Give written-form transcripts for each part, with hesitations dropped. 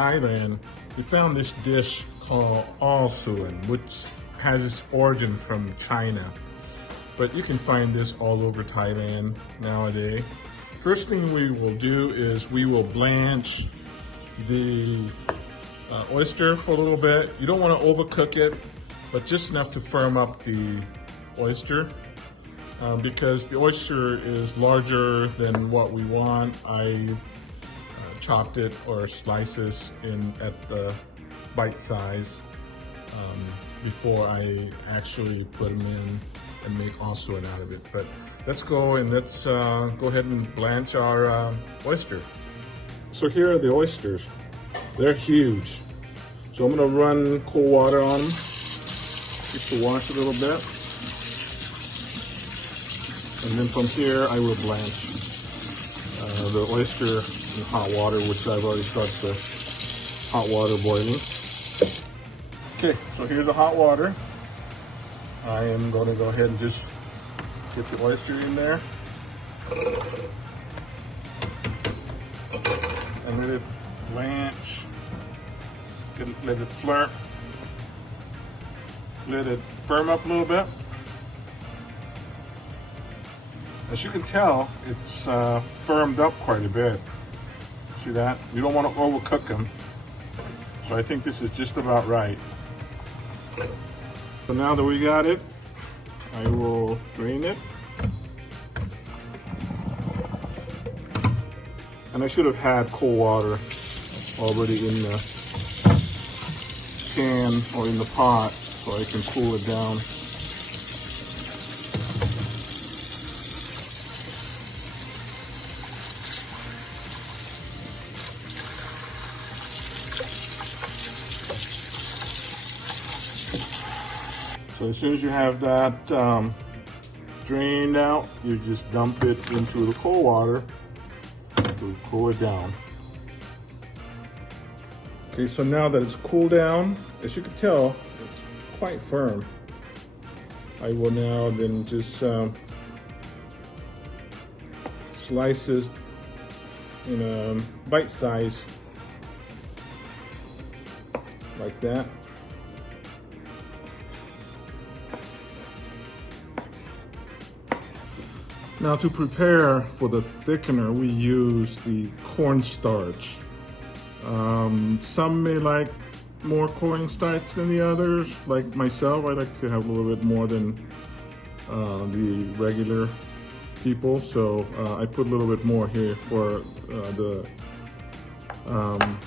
Thailand, we found this dish called Au-suan, which has its origin from China. But you can find this all over Thailand nowadays. First thing we will do is we will blanch the oyster for a little bit. You don't want to overcook it, but just enough to firm up the oyster. Because the oyster is larger than what we want, I chopped it or slices in at the bite size before I actually put them in and make au-suan out of it. But let's go and let's go ahead and blanch our oyster. So here are the oysters. They're huge. So I'm gonna run cold water on them just to wash a little bit. And then from here, I will blanch the oyster in hot water, which I've already started the hot water boiling. Okay, so here's the hot water. I am going to go ahead and just get the oyster in there. And let it blanch. Let it flirt. Let it firm up a little bit. As you can tell, it's firmed up quite a bit. See that? You don't want to overcook them. So I think this is just about right. So now that we got it, I will drain it. And I should have had cold water already in the pan or in the pot so I can cool it down. So as soon as you have that drained out, you just dump it into the cold water to cool it down. Okay, so now that it's cooled down, as you can tell, it's quite firm. I will now then just slice this in a bite size like that. Now to prepare for the thickener, we use the cornstarch. Some may like more cornstarch than the others. Like myself, I like to have a little bit more than the regular people. So I put a little bit more here for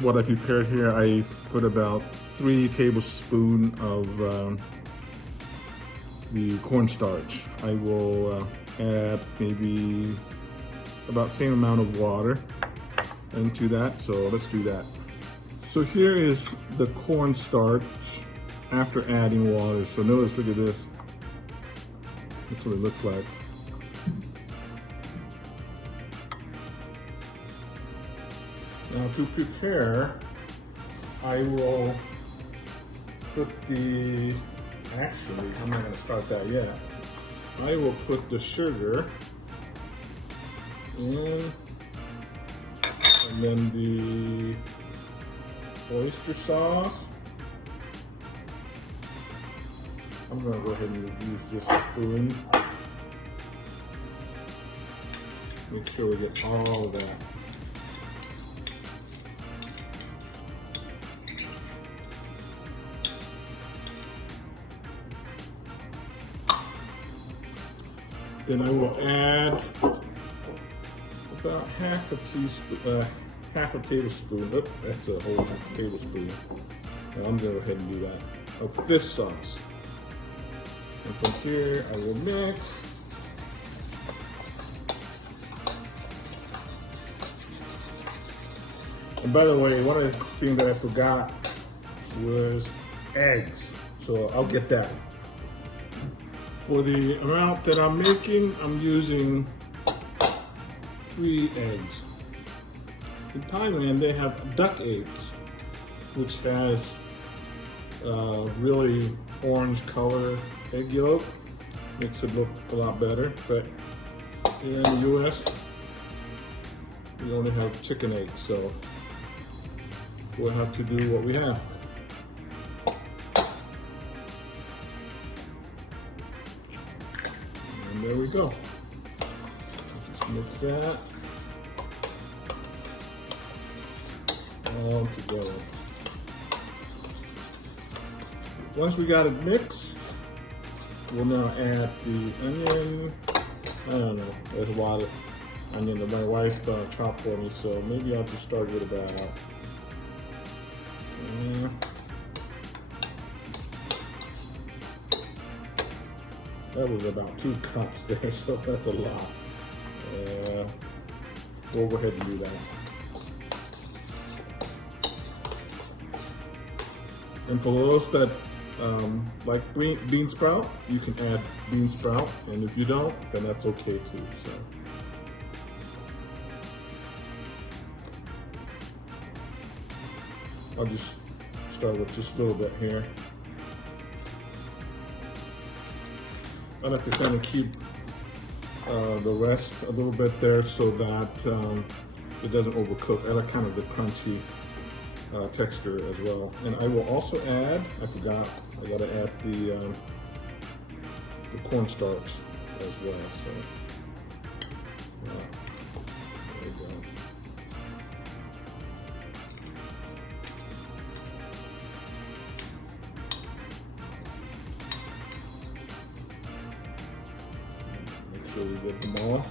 what I prepared here. I put about 3 tablespoons of the cornstarch. I will add maybe about the same amount of water into that, so let's do that. So here is the cornstarch after adding water. So notice, look at this. That's what it looks like. Now to prepare, I will put actually, I'm not going to start that yet. I will put the sugar in, and then the oyster sauce. I'm going to go ahead and use this spoon. Make sure we get all of that. Then I will add about half a tablespoon. Oh, that's a whole tablespoon. Now I'm gonna go ahead and do that of fish sauce. And from here I will mix. And by the way, one of the things that I forgot was eggs. So I'll get that. For the amount that I'm making, I'm using 3 eggs. In Thailand, they have duck eggs, which has really orange color egg yolk. Makes it look a lot better. But here in the US, we only have chicken eggs, so we'll have to do what we have. And there we go. Just mix that all together. Once we got it mixed, we'll now add the onion. I don't know, there's a lot of onion that my wife chopped for me, so maybe I'll just start with about that was about 2 cups there, so that's a lot. We'll go ahead and do that. And for those that like bean sprout, you can add bean sprout, and if you don't, then that's okay too. So. I'll just start with just a little bit here. I like to kind of keep the rest a little bit there so that it doesn't overcook. I like kind of the crunchy texture as well. And I will also add, I forgot, I gotta add the cornstarch as well. So, yeah, there we go. Make sure we get them all.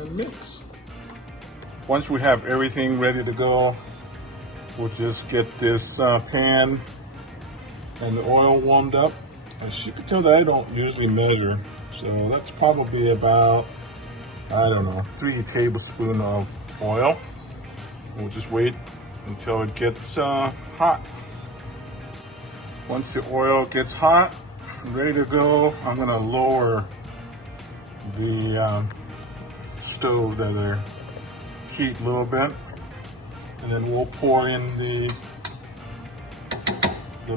And mix. Once we have everything ready to go, we'll just get this pan and the oil warmed up. As you can tell that I don't usually measure, so that's probably about, I don't know, 3 tablespoons of oil. We'll just wait until it gets hot. Once the oil gets hot, ready to go, I'm gonna lower the stove that are heat a little bit, and then we'll pour in the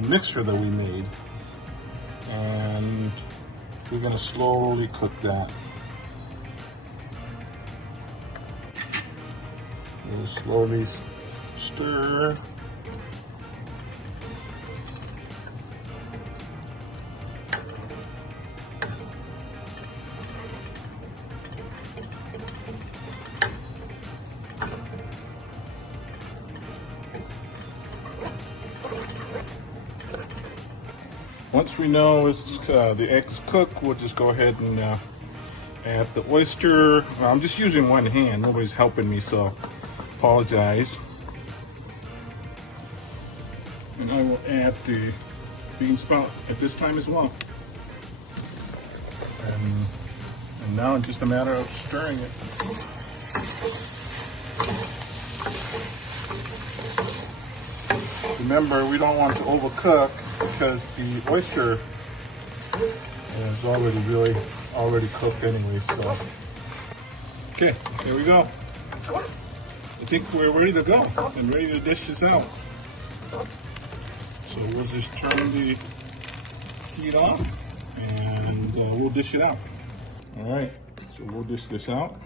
mixture that we made, and we're going to slowly cook that. We'll slowly stir. Once we know the egg's cooked, we'll just go ahead and add the oyster. I'm just using one hand, nobody's helping me, so apologize. And I will add the bean sprout at this time as well. And now it's just a matter of stirring it. Remember, we don't want to overcook because the oyster is already cooked anyway. So, okay, there we go. I think we're ready to go and ready to dish this out. So we'll just turn the heat off and we'll dish it out. All right, so we'll dish this out.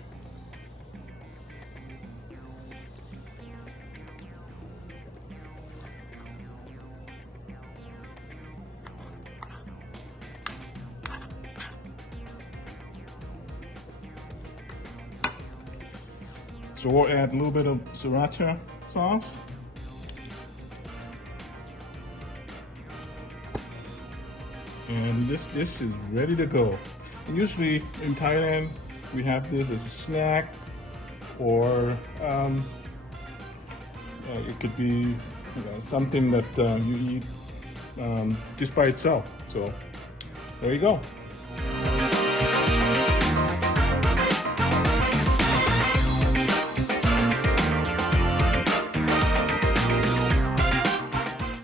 So we'll add a little bit of sriracha sauce. And this dish is ready to go. And usually in Thailand, we have this as a snack, or it could be something that you eat just by itself. So there you go.